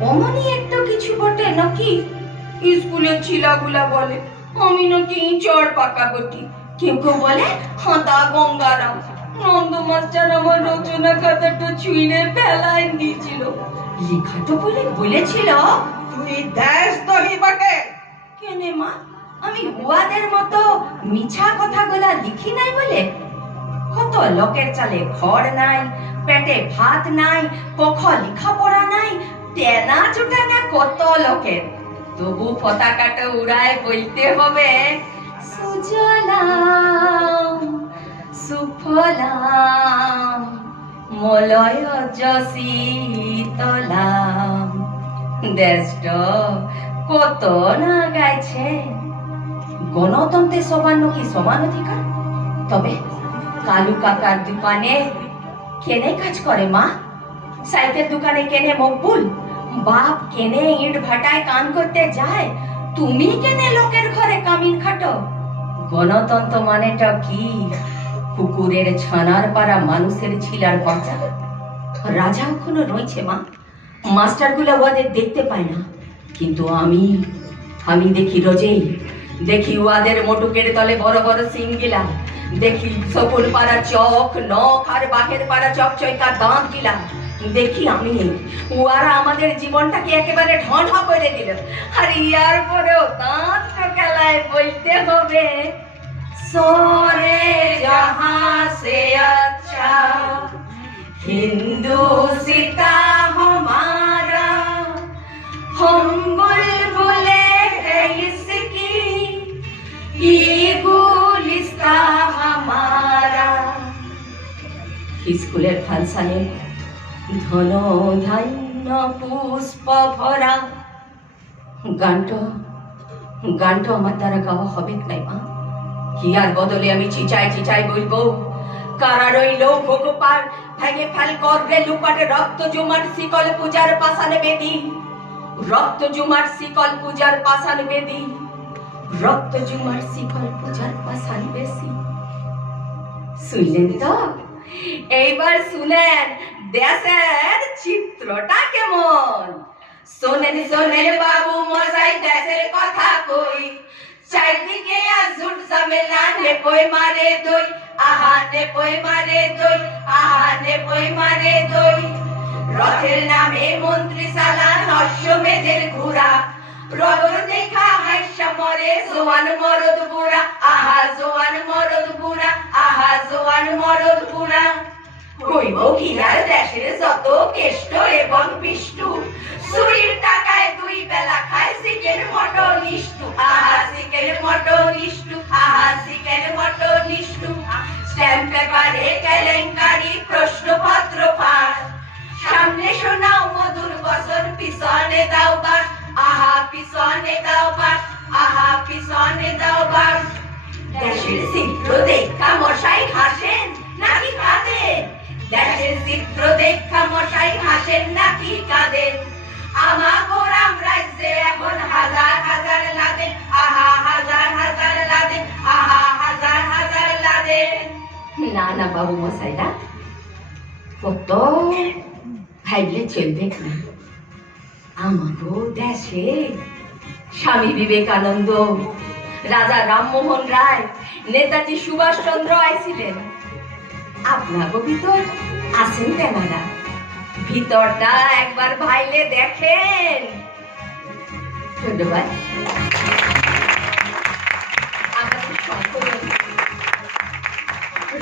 অমনি একটা কিছু বটে নাকি? স্কুলের ছিলাগুলা বলে আমি নাকি ইঁচড় পাকা বটি। কেউ কেউ বলে হাঁদা গঙ্গারাম। নন্দ মাস্টার আমার রচনা খাতাটা ছুঁড়ে ফেলায় দিয়েছিল। লেখাটো বলে বলেছিল। তুই দেশ দহি বটে কেনে মা? আমি হুয়াদের মতো মিছা কথাগুলা লিখি নাই বলে? কত লোকের চালে ঘর নাই পেটে ভাত নাই কখ লেখাপড়া নাই টেনা চুটা না কত লোকের? তবু পতাকাটা উড়ায় বলতে হবে। সুজলাম, সুফলাম, মলয় শীতলাম দেশটা কত না গাইছে? গণতন্ত্রে সবার নাকি সমান অধিকার? তবে কালু কাকার দোকানে কেনে কাজ করে মা? সাইকেল দোকানে কেনে মকবুল? বাপ কেনে ইট ভাটায় কান করতে যায়, তুমি কেনে লোকের ঘরে কামিন খাটো? গণতন্ত্র মানেটা কি? কুকুরের ছানার পাড়া মানুষের ছিলার পচা রাজা এখনও রয়েছে মা। মাস্টারগুলো ওদের দেখতে পায় না। কিন্তু আমি আমি দেখি রোজেই। দেখি ওয়াদের মোটুকের তলে বড় বড় সিং সিংগিলা। দেখি সকল পাড়া চক নখ আর বাহের পাড়া চক চয়কা দাঁত গিলাম দেখি আমি ওয়ারা আমাদের জীবনটাকে একেবারে ঢন করে দিল আর ইয়ার পরেও দাঁত খেলায় বলতে হবে সরে যাহা সে আচ্ছা হিন্দু সীতা স্কুলের ফাংশনে ধন ধান্য পুষ্প ভরা গানটা গানটা আমার দ্বারা গাওয়া হবে নাই, মা? কি আর বদলে আমি চিচাই চিচাই বলব কারা রইল ভোগপার ভেঙে ফেল করবে লুপাটে রক্ত জুমার শিকল পূজার পাশানে বেদি। রক্ত জুমার শিকল পূজার পাশান বেদি। রক্ত জুমার শিকল পূজার পাশান বেশি। শুনলেন তো? এইবার শুনেন, দেশের চিত্রটা কেমন? শোনেন শোনেন বাবু মশাই, দেশের কথা কই। চারদিকে আজুট ঝামেলা মারে দই, আহা নে পই মারে দই, আহা মারে দই। রথের নামে মন্ত্রীশালা নস্য মেধের ঘোড়া। রগর দেখা হাস্য মরে, জোয়ান মরদ বুড়া, আহা কইব কিনার দেশের যত কেষ্ট এবং পিষ্টু সুরির টাকায় দুই বেলা খায় চিকেন মটন নিষ্ঠু। আহা, চিকেন মটন নিষ্ঠু। আহা, চিকেন মটন নিষ্ঠু। স্ট্যাম্প পেপারে কেলেঙ্কারি প্রশ্নপত্র ফাঁস সামনে শোনাও মধুর বসন পিছনে দাও বাস আহা, পিছনে দাও বাস আহা, পিছনে দাও বাস দেশের চিত্র দেখা মশাই হাসেন। চিত্র দেখা মশাই হাসেন কাঁদেন? রাজ্যে হাজার হাজার লাদেন। আহা, হাজার হাজার লাদেন। আহা, হাজার হাজার লাদেন। না না, বাবু মশাইরা কত চলবে না দেশে স্বামী বিবেকানন্দ, রাজা রামমোহন রায়, নেতাজি সুভাষচন্দ্র আইছিলেন। আপনাগো ভিতর আসেন তেনারা ভিতরটা একবার ভাইলে দেখেন। ধন্যবাদ।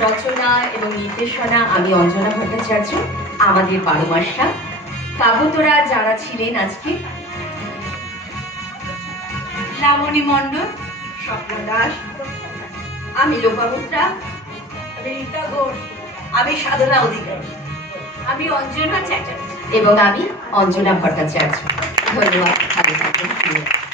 রচনা এবং নির্দেশনা আমি অঞ্জনা ভট্টাচার্য, আমাদের বারো মাসটা কাবতরা যারা ছিলেন আজকে। লাবণী মণ্ডল, স্বপ্ন দাস, আমি লোপামুদ্রা, রীতা ঘোষ। আমি সাধনা অধিকারী। আমি অঞ্জনা চ্যাটার্জি। এবং আমি অঞ্জনা ভট্টাচার্য। ধন্যবাদ ভালো থাকবেন।